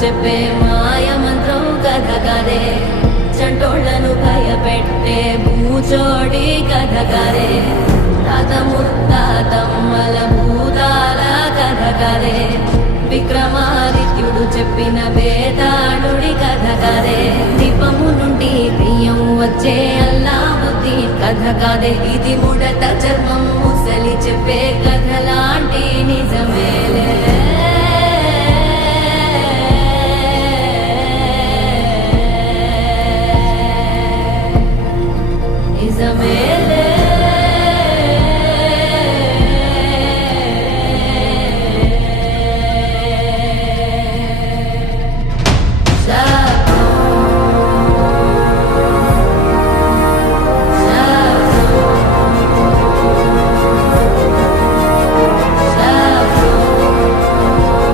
చెప్పే మాయ మంత్రం కథ కదే చంటోళ్లను భయపెట్టే భూచోడి కథ కదే తాత ముత్తాతమ్మల భూతాల కథ కదే విక్రమాదిత్యుడు చెప్పిన వేదాళుడి కథ కదే దీపము నుండి బియ్యం వచ్చే అల్లావుద్దీన్ కథ కదే ఇది ముడత చర్మం ముసలి చెప్పే కథ లాంటి నిజమే